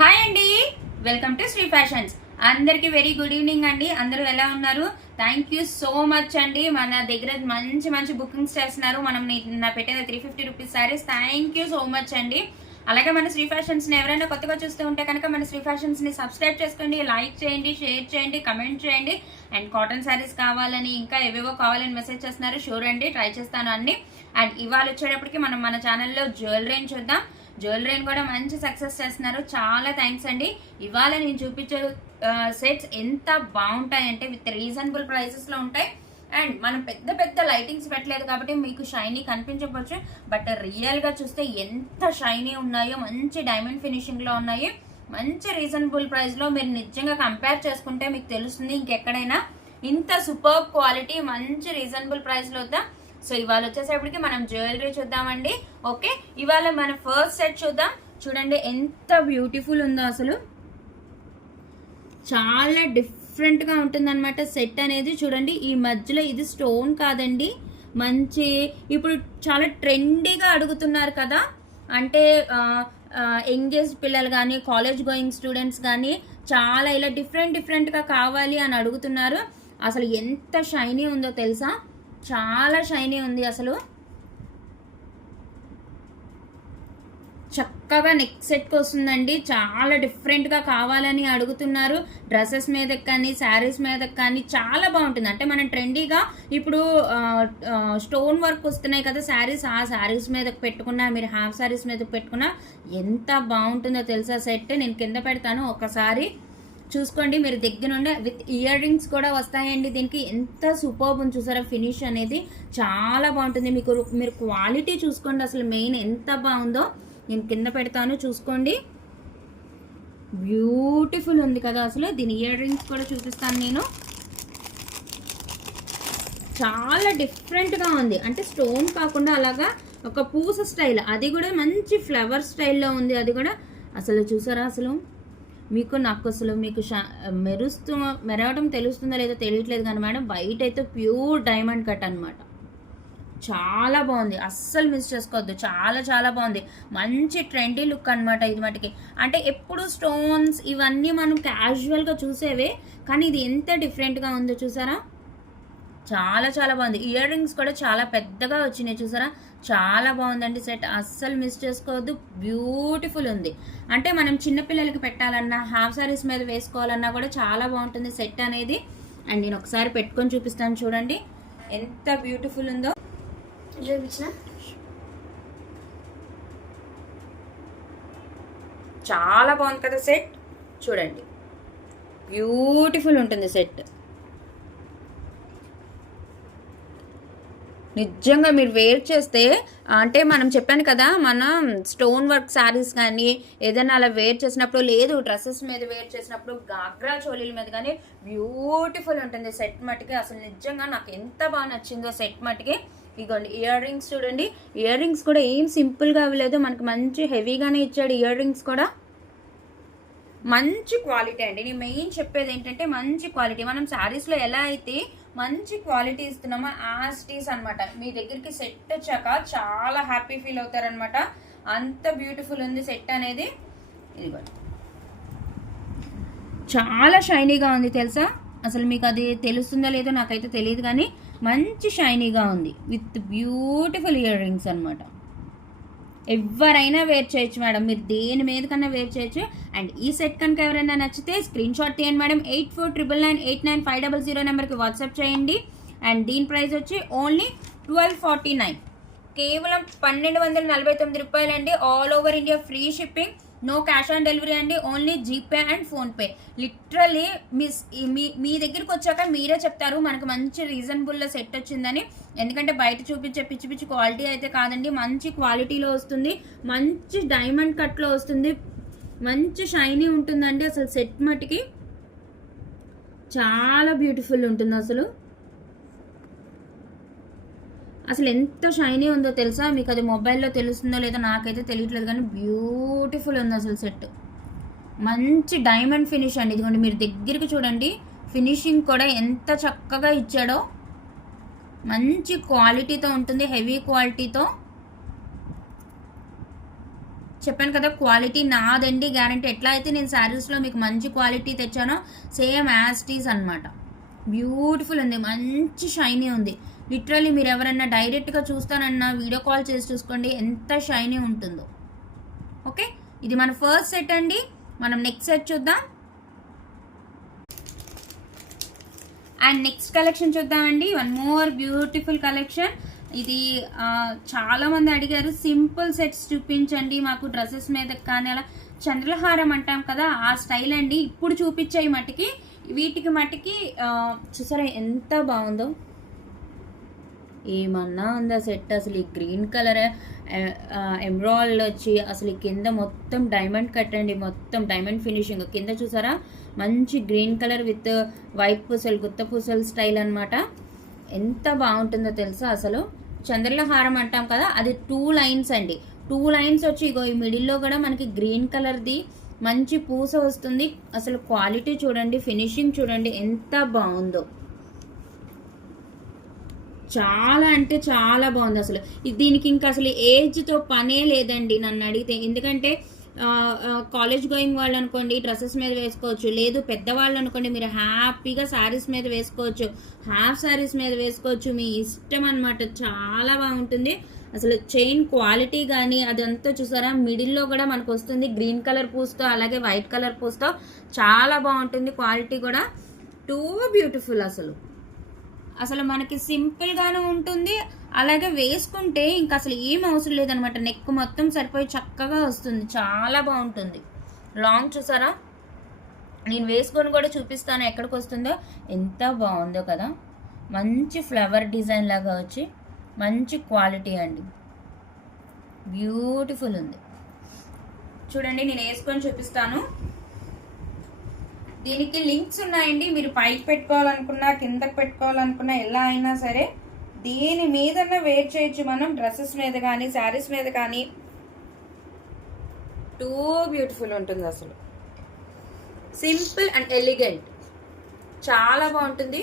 Hi అండి, welcome to Shri fashions. అందరికి very good evening అండి. అందరూ ఎలా ఉన్నారు? థ్యాంక్ యూ సో మచ్ అండి. మన దగ్గర మంచి మంచి బుకింగ్స్ చేస్తున్నారు. మనం నిన్న పెట్టేది 350 rupees saris. Thank you so much అండి. అలాగే మన శ్రీ ఫ్యాషన్స్ని ఎవరైనా కొత్తగా చూస్తూ ఉంటే కనుక మన శ్రీ ఫ్యాషన్స్ని సబ్స్క్రైబ్ చేసుకోండి, లైక్ చేయండి, షేర్ చేయండి, కమెంట్ చేయండి. అండ్ కాటన్ శారీస్ కావాలని ఇంకా ఏవేవో కావాలని మెసేజ్ చేస్తున్నారు. షూర్ అండి, ట్రై చేస్తాను అన్ని. అండ్ ఇవాళ వచ్చేటప్పటికి మనం మన ఛానల్లో జ్యువెలరీని చూద్దాం. జ్యువెలరీని కూడా మంచి సక్సెస్ చేస్తున్నారు. చాలా థ్యాంక్స్ అండి. ఇవాళ నేను చూపించే సెట్స్ ఎంత బాగుంటాయంటే విత్ రీజనబుల్ ప్రైసెస్లో ఉంటాయి. అండ్ మనం పెద్ద పెద్ద లైటింగ్స్ పెట్టలేదు కాబట్టి మీకు షైనీ కనిపించవచ్చు, బట్ రియల్గా చూస్తే ఎంత షైనీ ఉన్నాయో, మంచి డైమండ్ ఫినిషింగ్లో ఉన్నాయి. మంచి రీజనబుల్ ప్రైస్లో మీరు నిజంగా కంపేర్ చేసుకుంటే మీకు తెలుస్తుంది ఇంకెక్కడైనా ఇంత సూపర్ క్వాలిటీ మంచి రీజనబుల్ ప్రైస్లో వద్దా. సో ఇవాళ వచ్చేసేపటికి మనం జ్యువెలరీ చూద్దామండి. ఓకే, ఇవాళ మన ఫస్ట్ సెట్ చూద్దాం. చూడండి ఎంత బ్యూటిఫుల్ ఉందో, అసలు చాలా డిఫరెంట్గా ఉంటుందన్నమాట సెట్ అనేది. చూడండి, ఈ మధ్యలో ఇది స్టోన్ కాదండి, మంచి ఇప్పుడు చాలా ట్రెండీగా అడుగుతున్నారు కదా, అంటే యంగేజ్ పిల్లలు కానీ కాలేజ్ గోయింగ్ స్టూడెంట్స్ కానీ చాలా ఇలా డిఫరెంట్గా కావాలి అని అడుగుతున్నారు. అసలు ఎంత షైనీ ఉందో తెలుసా, చాలా షైనీ ఉంది. అసలు చక్కగా నెక్ సెట్కి వస్తుందండి. చాలా డిఫరెంట్గా కావాలని అడుగుతున్నారు. డ్రెస్సెస్ మీద కానీ శారీస్ మీద కానీ చాలా బాగుంటుంది. అంటే మనం ట్రెండీగా ఇప్పుడు స్టోన్ వర్క్ వస్తున్నాయి కదా శారీస్, ఆ శారీస్ మీద పెట్టుకున్నా, మీరు హాఫ్ శారీస్ మీద పెట్టుకున్నా ఎంత బాగుంటుందో తెలుసా సెట్. నేను కింద పెడతాను, ఒకసారి చూసుకోండి. మీరు దగ్గర నుండి విత్ ఇయర్ రింగ్స్ కూడా వస్తాయండి దీనికి. ఎంత సూపర్బ్ ఉంది చూసారా, ఫినిష్ అనేది చాలా బాగుంటుంది. మీరు క్వాలిటీ చూసుకోండి, అసలు మెయిన్ ఎంత బాగుందో. నేను కింద పెడతాను, చూసుకోండి. బ్యూటిఫుల్ ఉంది కదా అసలు. దీని ఇయర్ రింగ్స్ కూడా చూపిస్తాను నేను. చాలా డిఫరెంట్గా ఉంది, అంటే స్టోన్ కాకుండా అలాగా ఒక పూస స్టైల్, అది కూడా మంచి ఫ్లవర్ స్టైల్లో ఉంది. అది కూడా అసలు చూసారా, అసలు నాకు అసలు మీకు మెరవడం తెలుస్తుందో లేదో తెలియట్లేదు కానీ మేడం, బయట అయితే ప్యూర్ డైమండ్ కట్ అనమాట. చాలా బాగుంది, అస్సలు మిస్ చేసుకోవద్దు. చాలా చాలా బాగుంది, మంచి ట్రెండీ లుక్ అనమాట ఇది మటుకి. అంటే ఎప్పుడు స్టోన్స్ ఇవన్నీ మనం క్యాజువల్గా చూసేవే, కానీ ఇది ఎంత డిఫరెంట్గా ఉందో చూసారా, చాలా చాలా బాగుంది. ఇయర్ రింగ్స్ కూడా చాలా పెద్దగా వచ్చినాయి చూసారా, చాలా బాగుందండి సెట్, అస్సలు మిస్ చేసుకోవద్దు. బ్యూటిఫుల్ ఉంది. అంటే మనం చిన్నపిల్లలకి పెట్టాలన్నా, హాఫ్ సారీస్ మీద వేసుకోవాలన్నా కూడా చాలా బాగుంటుంది సెట్ అనేది. అండ్ నేను ఒకసారి పెట్టుకొని చూపిస్తాను, చూడండి ఎంత బ్యూటిఫుల్ ఉందో. చాలా బాగుంది కదా సెట్, చూడండి బ్యూటిఫుల్ ఉంటుంది సెట్. నిజంగా మీరు వేర్ చేస్తే, అంటే మనం చెప్పాను కదా, మనం స్టోన్ వర్క్ శారీస్ కానీ ఏదైనా అలా వేర్ చేసినప్పుడు, లేదు డ్రెస్సెస్ మీద వేర్ చేసినప్పుడు, గాగ్రా చోలీల మీద కానీ బ్యూటిఫుల్ ఉంటుంది సెట్ మటుకి. అసలు నిజంగా నాకు ఎంత బాగా నచ్చిందో సెట్ మటుకి. ఇగోండి ఇయర్ రింగ్స్ చూడండి, ఇయర్ రింగ్స్ కూడా ఏం సింపుల్గా అవ్వలేదు, మనకి మంచి హెవీగానే ఇచ్చాడు. ఇయర్ రింగ్స్ కూడా మంచి క్వాలిటీ అండి. నేను మెయిన్ చెప్పేది ఏంటంటే మంచి క్వాలిటీ. మనం శారీస్లో ఎలా అయితే మంచి క్వాలిటీ ఇస్తున్నామో యాస్టీస్ అనమాట. మీ దగ్గరికి సెట్ వచ్చాక చాలా హ్యాపీ ఫీల్ అవుతారనమాట. అంత బ్యూటిఫుల్ ఉంది సెట్ అనేది. ఇదిగో చాలా షైనీగా ఉంది తెలుసా, అసలు మీకు అది తెలుస్తుందో లేదో నాకైతే తెలియదు, కానీ మంచి షైనీగా ఉంది విత్ బ్యూటిఫుల్ ఇయర్ రింగ్స్ అనమాట. ఎవరైనా వేర్ చేయొచ్చు మేడం, మీరు దేని మీద కన్నా వేర్ చేయొచ్చు. అండ్ ఈ సెట్ కనుక ఎవరైనా నచ్చితే స్క్రీన్ షాట్ తీయండి మేడం. 8499989500 నెంబర్కి వాట్సాప్ చేయండి. అండ్ దీని ప్రైస్ వచ్చి ఓన్లీ 1249, కేవలం 1249 రూపాయలు అండి. All over India free shipping, no cash on delivery అండి, only GPay and PhonePe. Literally మీ దగ్గరికి వచ్చాక మీరే చెప్తారు మనకు మంచి రీజనబుల్లో సెట్ వచ్చిందని. ఎందుకంటే బయట చూపించే పిచ్చి పిచ్చి క్వాలిటీ అయితే కాదండి, మంచి క్వాలిటీలో వస్తుంది, మంచి డైమండ్ కట్లో వస్తుంది, మంచి షైనీ ఉంటుందండి. అసలు సెట్ మటుకి చాలా బ్యూటిఫుల్ ఉంటుంది. అసలు ఎంత షైనీ ఉందో తెలుసా, మీకు అది మొబైల్లో తెలుస్తుందో లేదో నాకైతే తెలియట్లేదు, కానీ బ్యూటిఫుల్ ఉంది అసలు సెట్. మంచి డైమండ్ ఫినిష్ అండి. ఇదిగోండి మీరు దగ్గరికి చూడండి, ఫినిషింగ్ కూడా ఎంత చక్కగా ఇచ్చాడో. మంచి క్వాలిటీతో ఉంటుంది, హెవీ క్వాలిటీతో. చెప్పాను కదా క్వాలిటీ నాదండి, గ్యారంటీ. ఎట్లా అయితే నేను శారీస్లో మీకు మంచి క్వాలిటీ తెచ్చానో సేమ్ యాస్టీస్ అనమాట. బ్యూటిఫుల్ ఉంది, మంచి షైనీ ఉంది. లిటరల్లీ మీరు ఎవరన్నా డైరెక్ట్గా చూస్తానన్నా వీడియో కాల్ చేసి చూసుకోండి ఎంత షైనీ ఉంటుందో. ఓకే, ఇది మన ఫస్ట్ సెట్ అండి. మనం నెక్స్ట్ సెట్ చూద్దాం. అండ్ నెక్స్ట్ కలెక్షన్ చూద్దామండి. One more beautiful collection. ఇది చాలామంది అడిగారు సింపుల్ సెట్స్ చూపించండి మాకు డ్రెస్సెస్ మీద కానీ, అలా చంద్రహారం అంటాం కదా ఆ స్టైల్ అండి. ఇప్పుడు చూపించాయి మట్టికి, వీటికి మట్టికి చూసారా ఎంత బాగుందో, ఏమన్నా ఉందా సెట్. అసలు ఈ గ్రీన్ కలర్ ఎమ్రాయిడ్ వచ్చి అసలు కింద మొత్తం డైమండ్ కట్టండి, మొత్తం డైమండ్ ఫినిషింగ్. కింద చూసారా మంచి గ్రీన్ కలర్ విత్ వైట్ పూసలు, గుత్త పూసలు స్టైల్ అనమాట. ఎంత బాగుంటుందో తెలుసా. అసలు చంద్రుల హారం అంటాం కదా అది 2 లైన్స్ అండి. 2 లైన్స్ వచ్చి ఇగో ఈ మిడిల్లో కూడా మనకి గ్రీన్ కలర్ది మంచి పూస వస్తుంది. అసలు క్వాలిటీ చూడండి, ఫినిషింగ్ చూడండి ఎంత బాగుందో. చాలా అంటే చాలా బాగుంది అసలు. దీనికి ఇంకా అసలు ఏజ్తో పనే లేదండి నన్ను అడిగితే. ఎందుకంటే కాలేజ్ గోయింగ్ వాళ్ళు అనుకోండి డ్రెస్సెస్ మీద వేసుకోవచ్చు, లేదు పెద్దవాళ్ళు అనుకోండి మీరు హ్యాపీగా శారీస్ మీద వేసుకోవచ్చు, హాఫ్ శారీస్ మీద వేసుకోవచ్చు, మీ ఇష్టం అనమాట. చాలా బాగుంటుంది అసలు. చైన్ క్వాలిటీ కానీ అదంతా చూసారా, మిడిల్లో కూడా మనకు వస్తుంది గ్రీన్ కలర్ పూస్తో, అలాగే వైట్ కలర్ పూస్తో. చాలా బాగుంటుంది క్వాలిటీ కూడా. టూ బ్యూటిఫుల్ అసలు. అసలు మనకి సింపుల్గానే ఉంటుంది, అలాగే వేసుకుంటే ఇంకా అసలు ఏం అవసరం లేదనమాట. నెక్ మొత్తం సరిపోయి చక్కగా వస్తుంది, చాలా బాగుంటుంది. లాంగ్ చూసారా, నేను వేసుకొని కూడా చూపిస్తాను ఎక్కడికి వస్తుందో. ఎంత బాగుందో కదా, మంచి ఫ్లవర్ డిజైన్ లాగా వచ్చి మంచి క్వాలిటీ అండి, బ్యూటిఫుల్ ఉంది. చూడండి నేను వేసుకొని చూపిస్తాను. దీనికి లింక్స్ ఉన్నాయండి, మీరు పైకి పెట్టుకోవాలనుకున్నా కిందకి పెట్టుకోవాలనుకున్నా ఎలా అయినా సరే దీని మీదన్నా వేర్ చేయొచ్చు మనం, డ్రెస్సెస్ మీద కానీ శారీస్ మీద కానీ. టూ బ్యూటిఫుల్ ఉంటుంది అసలు, సింపుల్ అండ్ ఎలిగెంట్, చాలా బాగుంటుంది.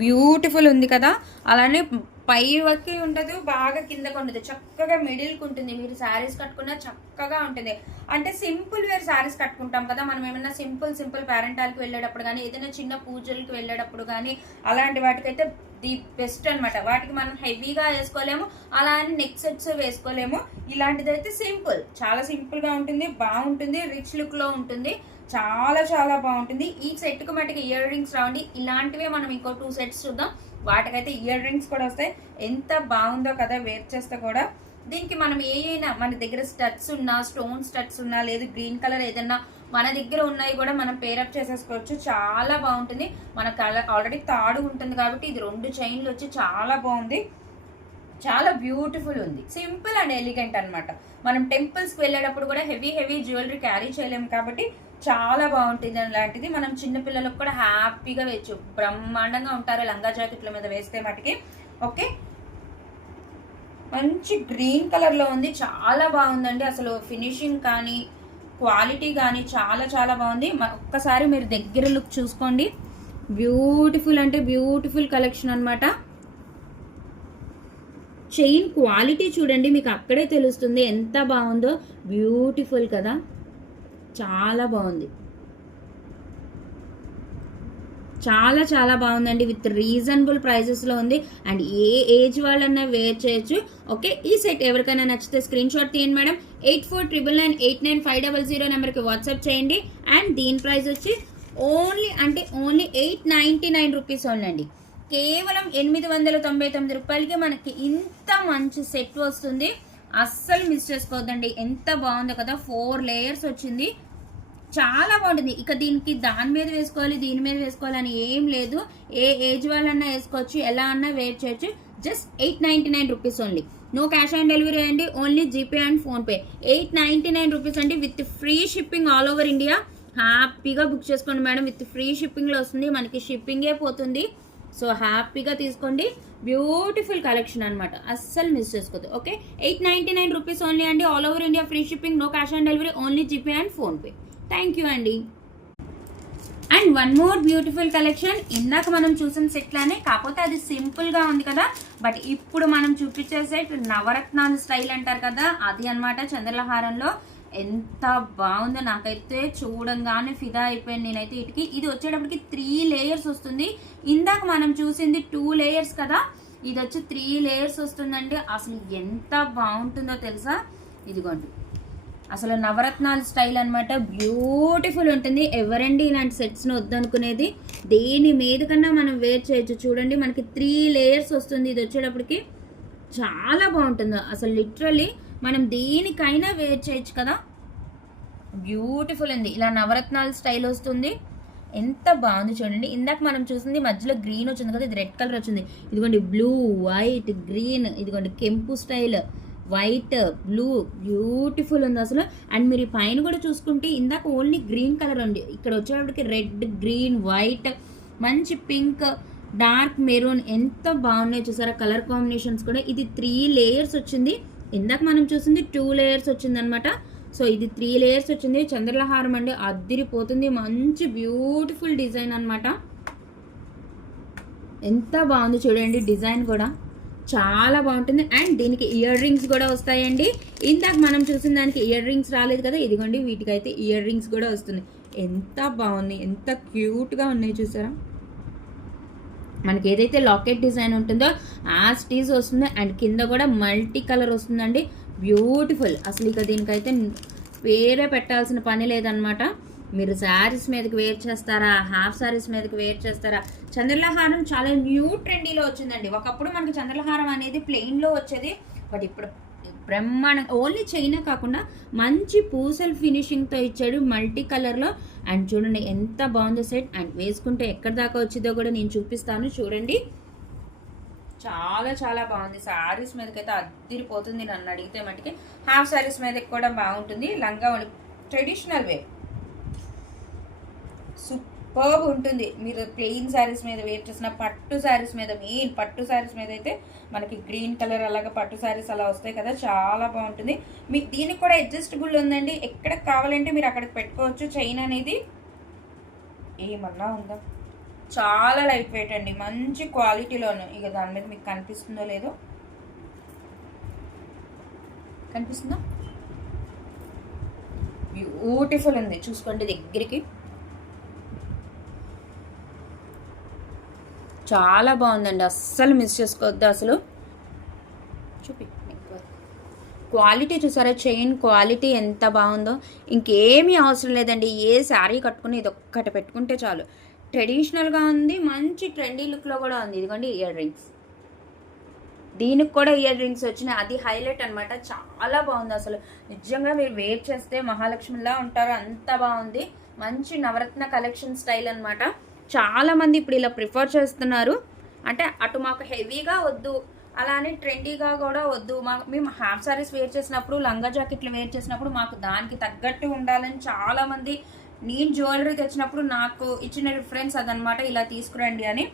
బ్యూటిఫుల్ ఉంది కదా. అలానే పై వరకు ఉంటుంది, బాగా కిందకు ఉంటుంది, చక్కగా మిడిల్కి ఉంటుంది. మీరు శారీస్ కట్టుకున్నా చక్కగా ఉంటుంది. అంటే సింపుల్ వేర్ శారీస్ కట్టుకుంటాం కదా మనం, ఏమైనా సింపుల్ పేరెంటాలకి వెళ్ళేటప్పుడు కానీ, ఏదైనా చిన్న పూజలకి వెళ్ళేటప్పుడు కానీ, అలాంటి వాటికైతే ది బెస్ట్ అనమాట. వాటికి మనం హెవీగా వేసుకోలేము, అలా అని నెక్ సెట్స్ వేసుకోలేము. ఇలాంటిదైతే సింపుల్, చాలా సింపుల్గా ఉంటుంది, బాగుంటుంది, రిచ్ లుక్లో ఉంటుంది, చాలా చాలా బాగుంటుంది. ఈ సెట్కి మటుకు ఇయర్ రింగ్స్ రావండి, ఇలాంటివే మనం ఇంకో 2 సెట్స్ చూద్దాం. వాటికైతే ఇయర్ రింగ్స్ కూడా వస్తాయి. ఎంత బాగుందో కదా వేర్ చేస్తే కూడా. దీనికి మనం ఏదైనా మన దగ్గర స్టడ్స్ ఉన్నా, స్టోన్ స్టడ్స్ ఉన్నా, లేదు గ్రీన్ కలర్ ఏదన్నా మన దగ్గర ఉన్నాయి కూడా మనం పేరప్ చేసేసుకోవచ్చు. చాలా బాగుంటుంది. మన కలర్ ఆల్రెడీ తాడు ఉంటుంది కాబట్టి ఇది 2 చైన్లు వచ్చి చాలా బాగుంది, చాలా బ్యూటిఫుల్ ఉంది. సింపుల్ అండ్ ఎలిగెంట్ అనమాట. మనం టెంపుల్స్కి వెళ్ళేటప్పుడు కూడా హెవీ జ్యువెలరీ క్యారీ చేయలేము కాబట్టి చాలా బాగుంటుంది. అలాంటిది మనం చిన్నపిల్లలకు కూడా హ్యాపీగా వేయచ్చు, బ్రహ్మాండంగా ఉంటారు లంగా జాకెట్ల మీద వేస్తే మటుకి. ఓకే, మంచి గ్రీన్ కలర్లో ఉంది, చాలా బాగుందండి. అసలు ఫినిషింగ్ కానీ క్వాలిటీ కానీ చాలా చాలా బాగుంది. ఒక్కసారి మీరు దగ్గర లుక్ చూసుకోండి. బ్యూటిఫుల్ అంటే బ్యూటిఫుల్ కలెక్షన్ అనమాట. చైన్ క్వాలిటీ చూడండి, మీకు అక్కడే తెలుస్తుంది ఎంత బాగుందో. బ్యూటిఫుల్ కదా, చాలా బాగుంది, చాలా చాలా బాగుందండి. విత్ రీజనబుల్ ప్రైజెస్లో ఉంది అండ్ ఏ ఏజ్ వాళ్ళన్నా వేర్ చేయొచ్చు. ఓకే, ఈ సెట్ ఎవరికైనా నచ్చితే స్క్రీన్ షాట్ తీయండి మేడం. 8499899500 నెంబర్కి వాట్సాప్ చేయండి. అండ్ దీని ప్రైస్ వచ్చి ఓన్లీ 899 రూపీస్ ఓన్లీ అండి. కేవలం 899 రూపాయలకి మనకి ఇంత మంచి సెట్ వస్తుంది. అస్సలు మిస్ చేసుకోవద్దండి. ఎంత బాగుందో కదా, 4 లేయర్స్ వచ్చింది, చాలా బాగుంటుంది. ఇక దీనికి దాని మీద వేసుకోవాలి దీని మీద వేసుకోవాలి అని ఏం లేదు, ఏ ఏజ్ వాళ్ళన్నా వేసుకోవచ్చు, ఎలా అన్నా వేర్ చేయొచ్చు. Just 899 rupees only. No cash on delivery అండి, only GPay and PhonePe. 899 rupees అండి, with free shipping all over India. హ్యాపీగా బుక్ చేసుకోండి మేడం, విత్ ఫ్రీ షిప్పింగ్లో వస్తుంది, మనకి షిప్పింగే పోతుంది. సో హ్యాపీగా తీసుకోండి. బ్యూటిఫుల్ కలెక్షన్ అనమాట, అస్సలు మిస్ చేసుకోవద్దు. ఓకే, 899 రూపీస్ ఓన్లీ అండి, all over India free shipping, no cash on delivery, only GPay and PhonePe. Thank you అండి. And one more beautiful collection. ఇందాక మనం చూసిన సెట్ లానే, కాకపోతే అది సింపుల్ గా ఉంది కదా, బట్ ఇప్పుడు మనం చూపించే సెట్ నవరత్నాలు స్టైల్ అంటారు కదా, అది అన్నమాట. చంద్రలహారంలో ఎంత బాగుందో, నాకైతే చూడంగానే ఫిదా అయిపోయింది నేనైతే వీటికి. ఇది వచ్చేటప్పటికి 3 లేయర్స్ వస్తుంది. ఇందాక మనం చూసింది 2 లేయర్స్ కదా, ఇది వచ్చి 3 లేయర్స్ వస్తుందండి. అసలు ఎంత బాగుంటుందో తెలుసా. ఇదిగోండి, అసలు నవరత్నాలు స్టైల్ అనమాట. బ్యూటిఫుల్ ఉంటుంది. ఎవరండి ఇలాంటి సెట్స్ని వద్దనుకునేది? దేని మీద కన్నా మనం వేర్ చేయొచ్చు. చూడండి, మనకి 3 లేయర్స్ వస్తుంది. ఇది వచ్చేటప్పటికి చాలా బాగుంటుంది అసలు. లిటరలీ మనం దేనికైనా వేర్ చేయొచ్చు కదా. బ్యూటిఫుల్ ఉంది. ఇలా నవరత్నాలు స్టైల్ వస్తుంది. ఎంత బాగుంది చూడండి. ఇందాక మనం చూసింది మధ్యలో గ్రీన్ వచ్చింది కదా, ఇది రెడ్ కలర్ వచ్చింది. ఇదిగోండి బ్లూ, వైట్, గ్రీన్, ఇదిగోండి కెంపు స్టైల్, వైట్, బ్లూ, బ్యూటిఫుల్ ఉంది అసలు. అండ్ మీరు పైన కూడా చూసుకుంటే ఇందాక ఓన్లీ గ్రీన్ కలర్ ఉంది, ఇక్కడ వచ్చేటప్పటికి రెడ్, గ్రీన్, వైట్, మంచి పింక్, డార్క్ మెరూన్, ఎంత బాగున్నాయి చూసారా కలర్ కాంబినేషన్స్ కూడా. ఇది 3 లేయర్స్ వచ్చింది. ఇందాక మనం చూసింది 2 లేయర్స్ వచ్చింది అనమాట. సో ఇది 3 లేయర్స్ వచ్చింది. చంద్రలహారం అండి, అద్దిరిపోతుంది. మంచి బ్యూటిఫుల్ డిజైన్ అనమాట. ఎంత బాగుంది చూడండి, డిజైన్ కూడా చాలా బాగుంటుంది. అండ్ దీనికి ఇయర్ రింగ్స్ కూడా వస్తాయండి. ఇందాక మనం చూసిన దానికి ఇయర్ రింగ్స్ రాలేదు కదా, ఇదిగోండి వీటికైతే ఇయర్ రింగ్స్ కూడా వస్తుంది. ఎంత బాగుంది, ఎంత క్యూట్గా ఉన్నాయి చూసారా. మనకి ఏదైతే లాకెట్ డిజైన్ ఉంటుందో ఆ స్టీజ్ వస్తుంది. అండ్ కింద కూడా మల్టీ కలర్ వస్తుందండి. బ్యూటిఫుల్ అసలు. ఇక దీనికైతే వేరే పెట్టాల్సిన పని లేదనమాట. మీరు శారీస్ మీదకి వేర్ చేస్తారా, హాఫ్ శారీస్ మీదకి వేర్ చేస్తారా. చంద్రలహారం చాలా న్యూ ట్రెండీలో వచ్చిందండి. ఒకప్పుడు మనకి చంద్రలహారం అనేది ప్లెయిన్లో వచ్చేది, బట్ ఇప్పుడు బ్రహ్మాండం. ఓన్లీ చైనా కాకుండా మంచి పూసల్ ఫినిషింగ్తో ఇచ్చాడు మల్టీ కలర్లో. అండ్ చూడండి ఎంత బాగుందో సెట్. అండ్ వేసుకుంటే ఎక్కడి దాకా వచ్చిందో కూడా నేను చూపిస్తాను చూడండి. చాలా చాలా బాగుంది. శారీస్ మీదకైతే అద్దిరిపోతుంది నన్ను అడిగితే మటుకి. హాఫ్ శారీస్ మీదకి కూడా బాగుంటుంది. లంగా ట్రెడిషనల్ వే సూపర్బ్ ఉంటుంది. మీరు ప్లెయిన్ శారీస్ మీద వేర్ చేసిన, పట్టు శారీస్ మీద, మెయిన్ పట్టు శారీస్ మీద అయితే మనకి గ్రీన్ కలర్ అలాగా పట్టు శారీస్ అలా వస్తాయి కదా, చాలా బాగుంటుంది. మీకు దీనికి కూడా అడ్జస్టబుల్ ఉందండి. ఎక్కడికి కావాలంటే మీరు అక్కడికి పెట్టుకోవచ్చు. చైన్ అనేది ఏమన్నా ఉందా, చాలా లైట్ వెయిట్ అండి, మంచి క్వాలిటీలోను. ఇక దాని మీద మీకు కనిపిస్తుందో లేదో, కనిపిస్తుందా? బ్యూటిఫుల్ ఉంది, చూసుకోండి దగ్గరికి. చాలా బాగుందండి, అస్సలు మిస్ చేసుకోవద్దు అసలు. చూపి క్వాలిటీ చూసారా, చైన్ క్వాలిటీ ఎంత బాగుందో. ఇంకేమీ అవసరం లేదండి. ఏ శారీ కట్టుకుని ఇది ఒక్కటి పెట్టుకుంటే చాలు. ట్రెడిషనల్గా ఉంది, మంచి ట్రెండీ లుక్లో కూడా ఉంది. ఇదిగోండి ఇయర్ రింగ్స్, దీనికి కూడా ఇయర్ రింగ్స్ వచ్చినాయి. అది హైలైట్ అనమాట. చాలా బాగుంది అసలు. నిజంగా మీరు వేర్ చేస్తే మహాలక్ష్మిలా ఉంటారు, అంత బాగుంది. మంచి నవరత్న కలెక్షన్ స్టైల్ అనమాట. చాలామంది ఇప్పుడు ఇలా ప్రిఫర్ చేస్తున్నారు. అంటే అటు మాకు హెవీగా వద్దు, అలానే ట్రెండీగా కూడా వద్దు, మేము హాఫ్ సారీస్ వేర్ చేసినప్పుడు, లంగా జాకెట్లు వేర్ చేసినప్పుడు మాకు దానికి తగ్గట్టు ఉండాలని చాలామంది. నేను జ్యువెలరీ తెచ్చినప్పుడు నాకు ఇచ్చిన రిఫరెన్స్ అదనమాట, ఇలా తీసుకురండి అని.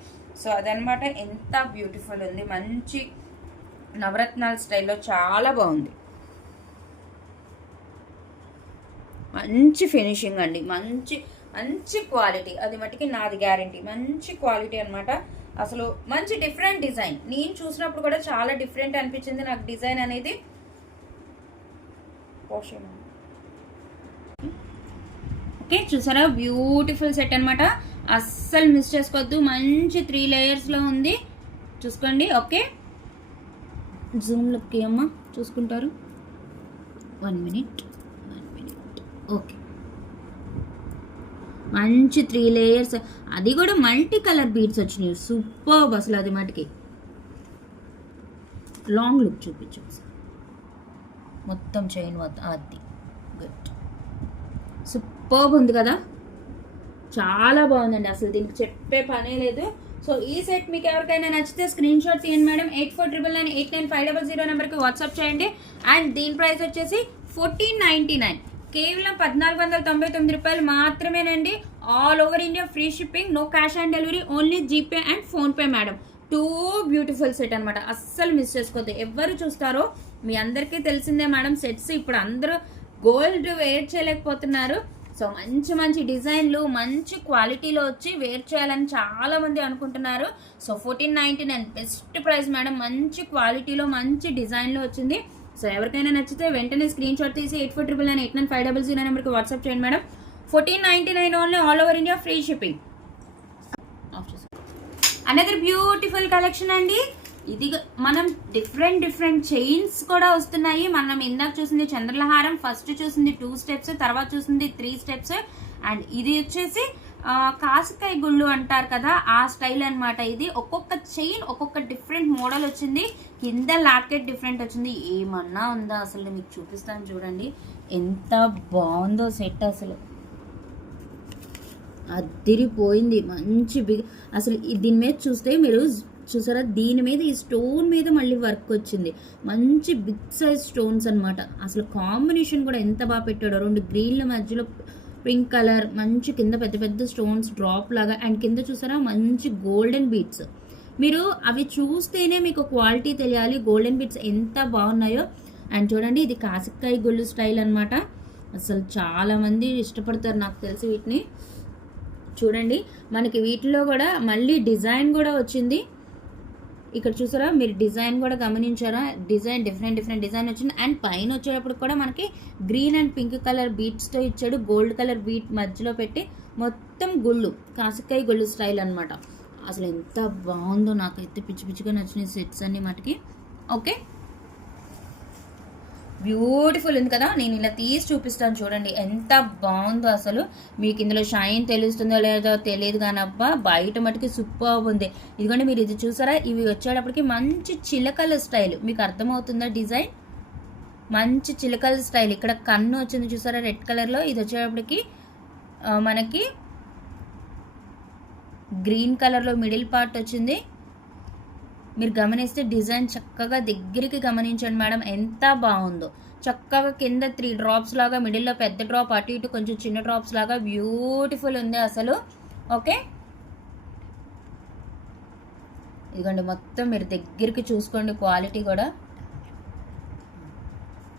సో అదనమాట. ఎంత బ్యూటిఫుల్ ఉంది, మంచి నవరత్నాల స్టైల్లో చాలా బాగుంది. మంచి ఫినిషింగ్ అండి, మంచి మంచి క్వాలిటీ, అది మటుకి నాది గ్యారంటీ. మంచి క్వాలిటీ అనమాట. అసలు మంచి డిఫరెంట్ డిజైన్. నేను చూసినప్పుడు కూడా చాలా డిఫరెంట్ అనిపించింది నాకు డిజైన్ అనేది. ఓకే చూసారా, బ్యూటిఫుల్ సెట్ అనమాట. అస్సలు మిస్ చేసుకోవద్దు. మంచి 3 లేయర్స్లో ఉంది, చూసుకోండి. ఓకే, జూమ్లోకి అమ్మా చూసుకుంటారు. 1 మినిట్. ఓకే, మంచి 3 లేయర్స్, అది కూడా మల్టీ కలర్ బీడ్స్ వచ్చినాయి. సూపర్బ్ అసలు. అది మటుకి లాంగ్ లుక్ చూపించు మొత్తం చైన్ మొత్తం. అది గుడ్, సూపర్బ్ ఉంది కదా, చాలా బాగుందండి అసలు. దీనికి చెప్పే పనే లేదు. సో ఈ సెట్ మీకు ఎవరికైనా నచ్చితే స్క్రీన్ షాట్ తీయండి మేడం. 8499899500 నెంబర్కి వాట్సాప్ చేయండి. అండ్ దీని ప్రైస్ వచ్చేసి 1499, కేవలం 1499 రూపాయలు మాత్రమేనండి. All over India free shipping, no cash on delivery, only GPay and PhonePe madam. 2 beautiful set అనమాట. అస్సలు మిస్ చేసుకోవద్దు. ఎవరు చూస్తారో మీ అందరికీ తెలిసిందే మేడం. సెట్స్ ఇప్పుడు అందరూ గోల్డ్ వేర్ చేయలేకపోతున్నారు. సో మంచి మంచి డిజైన్లు మంచి క్వాలిటీలో వచ్చి వేర్ చేయాలని చాలా మంది అనుకుంటున్నారు. So 1499 best price madam. మంచి క్వాలిటీలో మంచి డిజైన్లో వచ్చింది. సో ఎవరికైనా నచ్చితే వెంటనే స్క్రీన్ షాట్ తీసి 8499899500 నెంబర్కి వాట్సాప్ చేయండి madam. 1499 only, all over India, free shipping. Another beautiful collection అండి. ఇది మనం డిఫరెంట్ చైన్స్ కూడా వస్తున్నాయి. మనం ఇందాక చూసింది చంద్రలహారం, ఫస్ట్ చూసింది 2 స్టెప్స్, తర్వాత చూసింది 3 స్టెప్స్. అండ్ ఇది వచ్చేసి కాసుకాయ గుళ్ళు అంటారు కదా, ఆ స్టైల్ అనమాట. ఇది ఒక్కొక్క చైన్ ఒక్కొక్క డిఫరెంట్ మోడల్ వచ్చింది. కింద లాకెట్ డిఫరెంట్ వచ్చింది. ఏమన్నా ఉందా అసలు, మీకు చూపిస్తాను చూడండి ఎంత బాగుందో సెట్. అసలు అదిరిపోయింది. మంచి బిగ్, అసలు దీని మీద చూస్తే మీరు చూసారా, దీని మీద ఈ స్టోన్ మీద మళ్ళీ వర్క్ వచ్చింది. మంచి బిగ్ సైజ్ స్టోన్స్ అనమాట. అసలు కాంబినేషన్ కూడా ఎంత బాగా పెట్టాడో. 2 గ్రీన్ల మధ్యలో పింక్ కలర్, మంచి కింద పెద్ద పెద్ద స్టోన్స్ డ్రాప్ లాగా. అండ్ కింద చూసారా మంచి గోల్డెన్ బీడ్స్. మీరు అవి చూస్తేనే మీకు క్వాలిటీ తెలియాలి, గోల్డెన్ బీడ్స్ ఎంత బాగున్నాయో. అండ్ చూడండి, ఇది కాసికాయ గుళ్ళు స్టైల్ అనమాట. అసలు చాలామంది ఇష్టపడతారు నాకు తెలిసి వీటిని. చూడండి, మనకి వీటిలో కూడా మళ్ళీ డిజైన్ కూడా వచ్చింది. ఇక్కడ చూసారా, మీరు డిజైన్ కూడా గమనించారా, డిజైన్ డిఫరెంట్ డిజైన్ వచ్చింది. అండ్ పైన వచ్చేటప్పుడు కూడా మనకి గ్రీన్ అండ్ పింక్ కలర్ బీట్స్తో ఇచ్చాడు. గోల్డ్ కలర్ బీట్ మధ్యలో పెట్టి మొత్తం గుళ్ళు, కాసికాయ గుళ్ళు స్టైల్ అనమాట. అసలు ఎంత బాగుందో, నాకైతే పిచ్చిగా నచ్చినాయి సెట్స్ అన్ని మటుకి. ఓకే, బ్యూటిఫుల్ ఉంది కదా. నేను ఇలా తీసి చూపిస్తాను చూడండి ఎంత బాగుందో. అసలు మీకు ఇందులో షైన్ తెలుస్తుందో లేదో తెలియదు కానీ అబ్బా, బయట మటుకి సూపర్ ఉంది. ఇదిగోండి, మీరు ఇది చూసారా, ఇవి వచ్చేటప్పటికి మంచి చిలకల స్టైల్. మీకు అర్థమవుతుందా డిజైన్? మంచి చిలకల స్టైల్. ఇక్కడ కన్ను వచ్చింది చూసారా రెడ్ కలర్లో. ఇది వచ్చేటప్పటికి మనకి గ్రీన్ కలర్లో మిడిల్ పార్ట్ వచ్చింది. మీరు గమనిస్తే డిజైన్ చక్కగా దగ్గరికి గమనించండి మేడం, ఎంత బాగుందో. చక్కగా కింద 3 డ్రాప్స్ లాగా, మిడిల్లో పెద్ద డ్రాప్, అటు ఇటు కొంచెం చిన్న డ్రాప్స్ లాగా బ్యూటిఫుల్ ఉంది అసలు. ఓకే, ఇదిగోండి మొత్తం మీరు దగ్గరికి చూసుకోండి క్వాలిటీ కూడా.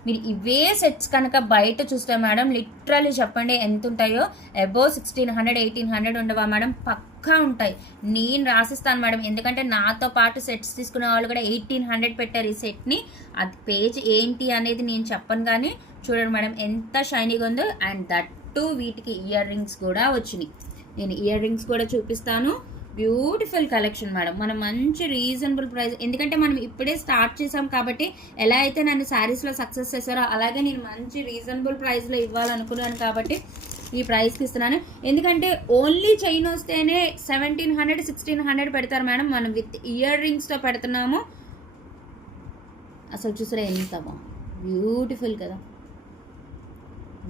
మీరు ఇవే సెట్స్ కనుక బయట చూస్తే మేడం లిటరల్లీ చెప్పండి ఎంత ఉంటాయో. అబోవ్ 1600 1800 ఉండవా మేడం? పక్కా ఉంటాయి. నేను రాసిస్తాను మేడం, ఎందుకంటే నాతో పాటు సెట్స్ తీసుకునే వాళ్ళు కూడా 1800 పెట్టారు ఈ సెట్ని. అది పేజ్ ఏంటి అనేది నేను చెప్పను, కానీ చూడండి మేడం ఎంత షైనీగా ఉందో. అండ్ దట్టు వీటికి ఇయర్ రింగ్స్ కూడా వచ్చినాయి. నేను ఇయర్ రింగ్స్ కూడా చూపిస్తాను. Beautiful collection madam. మనం మంచి రీజనబుల్ ప్రైస్, ఎందుకంటే మనం ఇప్పుడే స్టార్ట్ చేసాం కాబట్టి ఎలా అయితే నన్ను శారీస్లో సక్సెస్ చేశారో అలాగే నేను మంచి రీజనబుల్ ప్రైస్లో ఇవ్వాలనుకున్నాను కాబట్టి ఈ ప్రైస్కి ఇస్తున్నాను. ఎందుకంటే ఓన్లీ చైన్ వస్తేనే 1700 1600 పెడతారు మేడం. మనం విత్ ఇయర్ రింగ్స్తో పెడుతున్నాము. అసలు చూసారా ఎంత బాగుంది, బ్యూటిఫుల్ కదా.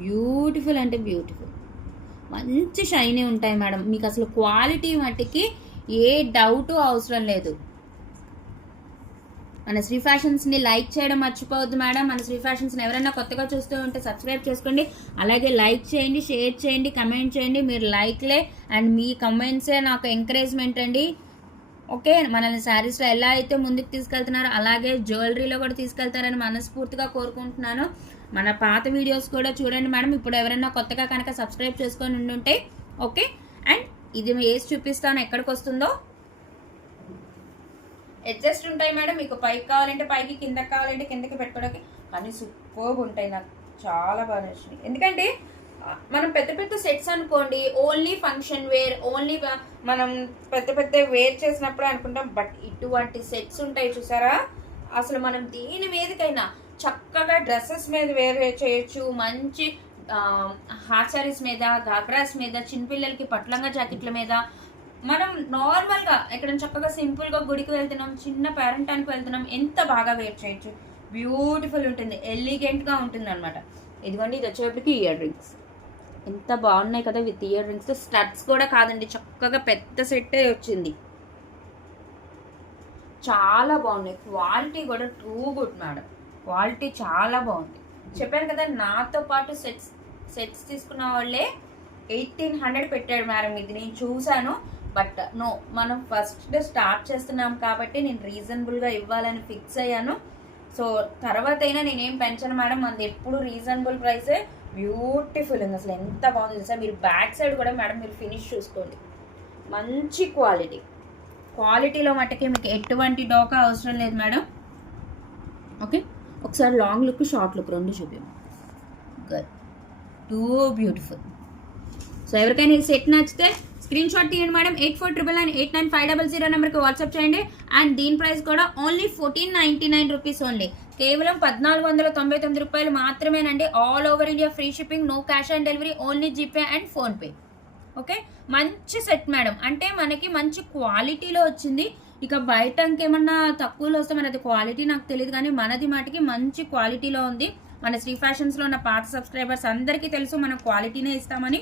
బ్యూటిఫుల్ అంటే బ్యూటిఫుల్, మంచి షైనీ ఉంటాయి మేడం. మీకు అసలు క్వాలిటీ మట్టికి ఏ డౌట్ అవసరం లేదు. మన శ్రీ ఫ్యాషన్స్ని లైక్ చేయడం మర్చిపోవద్దు మేడం. మన శ్రీ ఫ్యాషన్స్ని ఎవరైనా కొత్తగా చూస్తూ ఉంటే సబ్స్క్రైబ్ చేసుకోండి. అలాగే లైక్ చేయండి, షేర్ చేయండి, కమెంట్ చేయండి. మీరు లైక్లే అండ్ మీ కమెంట్సే నాకు ఎంకరేజ్మెంట్ అండి. ఓకే, మనల్ని శారీస్లో ఎలా అయితే ముందుకు తీసుకెళ్తున్నారో అలాగే జ్యువెలరీలో కూడా తీసుకెళ్తారని మనస్ఫూర్తిగా కోరుకుంటున్నాను. మన పాత వీడియోస్ కూడా చూడండి మేడం. ఇప్పుడు ఎవరైనా కొత్తగా కనుక సబ్స్క్రైబ్ చేసుకొని ఉండుంటే ఓకే. అండ్ ఇది వేసి చూపిస్తాను ఎక్కడికి వస్తుందో. అడ్జస్ట్ ఉంటాయి మేడం, మీకు పైకి కావాలంటే పైకి, కిందకి కావాలంటే కిందకి పెట్టుకోవడానికి. కానీ సూపర్గా ఉంటాయి, నాకు చాలా బాగా నచ్చినాయి. ఎందుకంటే మనం పెద్ద పెద్ద సెట్స్ అనుకోండి, ఓన్లీ ఫంక్షన్ వేర్, ఓన్లీ మనం పెద్ద వేర్ చేసినప్పుడు అనుకుంటాం. బట్ ఇటువంటి సెట్స్ ఉంటాయి చూసారా, అసలు మనం దేని మీదకైనా చక్కగా డ్రెస్సెస్ మీద వేర్ చేయొచ్చు. మంచి హాఫ్ సారీస్ మీద, గాగ్రాస్ మీద, చిన్నపిల్లలకి పట్లంగా జాకెట్ల మీద, మనం నార్మల్గా ఎక్కడ చక్కగా సింపుల్గా గుడికి వెళ్తున్నాం, చిన్న పేరెంటానికి వెళ్తున్నాం, ఎంత బాగా వేర్ చేయొచ్చు. బ్యూటిఫుల్ ఉంటుంది, ఎలిగెంట్గా ఉంటుంది అనమాట. ఇదిగోండి, ఇది వచ్చేటప్పటికి ఇయర్ రింగ్స్ ఎంత బాగున్నాయి కదా, విత్ ఇయర్ రింగ్స్. స్టడ్స్ కూడా కాదండి, చక్కగా పెద్ద సెట్టే వచ్చింది. చాలా బాగున్నాయి, క్వాలిటీ కూడా టూ గుడ్ మేడం. క్వాలిటీ చాలా బాగుంది. చెప్పాను కదా, నాతో పాటు సెట్స్ తీసుకున్న వాళ్ళే 1800 పెట్టాడు మేడం. ఇది నేను చూశాను. బట్ నో, మనం ఫస్ట్ స్టార్ట్ చేస్తున్నాం కాబట్టి నేను రీజనబుల్గా ఇవ్వాలని ఫిక్స్ అయ్యాను. సో తర్వాత అయినా నేనేం పెంచను మేడం, మనది ఎప్పుడు రీజనబుల్ ప్రైసే. బ్యూటిఫుల్ ఉంది, అసలు ఎంత బాగుంది సార్. మీరు బ్యాక్ సైడ్ కూడా మేడం మీరు ఫినిష్ చూసుకోండి, మంచి క్వాలిటీలో మట్టుకి మీకు ఎటువంటి డోకా అవసరం లేదు మేడం. ఓకే, ఒకసారి లాంగ్ లుక్ షార్ట్ లుక్ రెండు చూపించు. Good, two beautiful. సో ఎవరికైనా ఈ సెట్ నచ్చితే స్క్రీన్ షాట్ తీయండి మేడం. 8499899500 నెంబర్కి వాట్సాప్ చేయండి. అండ్ దీని ప్రైస్ కూడా ఓన్లీ 1499 రూపీస్ ఓన్లీ, కేవలం 1499 రూపాయలు మాత్రమేనండి. All over India free shipping, no cash on delivery, only GPay and PhonePe. Okay, మంచి సెట్ మేడం, అంటే మనకి మంచి క్వాలిటీలో వచ్చింది. ఇక బయట ఇంకేమన్నా తక్కువలో వస్తే మనది క్వాలిటీ నాకు తెలియదు, కానీ మనది మాటికి మంచి క్వాలిటీలో ఉంది. మన శ్రీ ఫ్యాషన్స్లో ఉన్న పాత సబ్స్క్రైబర్స్ అందరికీ తెలుసు మనం క్వాలిటీనే ఇస్తామని.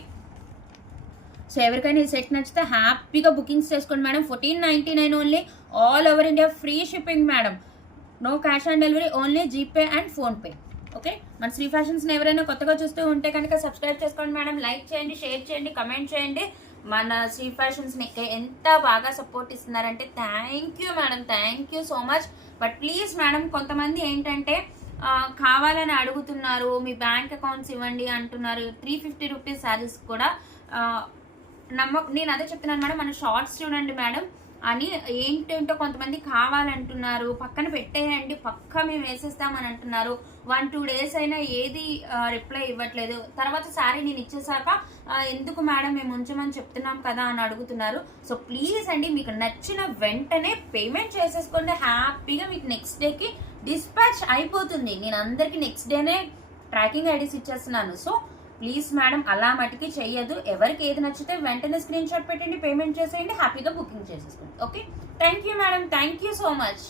సో ఎవరికైనా ఈ సెట్ నచ్చితే హ్యాపీగా బుకింగ్స్ చేసుకోండి madam. 1499 only, all over India free shipping madam, no cash on delivery, only GPay and PhonePe. Okay, మన శ్రీ ఫ్యాషన్స్ని ఎవరైనా కొత్తగా చూస్తూ ఉంటే కనుక సబ్స్క్రైబ్ చేసుకోండి మేడం. లైక్ చేయండి, షేర్ చేయండి, కమెంట్ చేయండి. మన శ్రీ ఫ్యాషన్స్ని ఎంత బాగా సపోర్ట్ ఇస్తున్నారంటే thank you madam, thank you so much. But please madam, కొంతమంది ఏంటంటే కావాలని అడుగుతున్నారు, మీ బ్యాంక్ అకౌంట్స్ ఇవ్వండి అంటున్నారు. 350 రూపీస్ శారీస్ కూడా నేను అదే చెప్తున్నాను మేడం. మన షార్ట్స్ చూడండి మేడం అని ఏంటంటో కొంతమంది కావాలంటున్నారు, పక్కన పెట్టేయండి పక్కా మేము వేసేస్తామని అంటున్నారు. 1-2 డేస్ అయినా ఏది రిప్లై ఇవ్వట్లేదు. తర్వాత శారీ నేను ఇచ్చేసాక ఎందుకు మేడం మేము ఉంచమని చెప్తున్నాం కదా అని అడుగుతున్నారు. సో ప్లీజ్ అండి, మీకు నచ్చిన వెంటనే పేమెంట్ చేసేసుకోండి, హ్యాపీగా మీకు నెక్స్ట్ డేకి డిస్పాచ్ అయిపోతుంది. నేను అందరికీ నెక్స్ట్ డేనే ట్రాకింగ్ ఐడీస్ ఇచ్చేస్తున్నాను. సో ప్లీజ్ మేడం అలా మటుకి చెయ్యదు. ఎవరికి ఏది నచ్చితే వెంటనే స్క్రీన్ షాట్ పెట్టండి, పేమెంట్ చేసేయండి, హ్యాపీగా బుకింగ్ చేసేసుకోండి. Okay, thank you madam, thank you so much.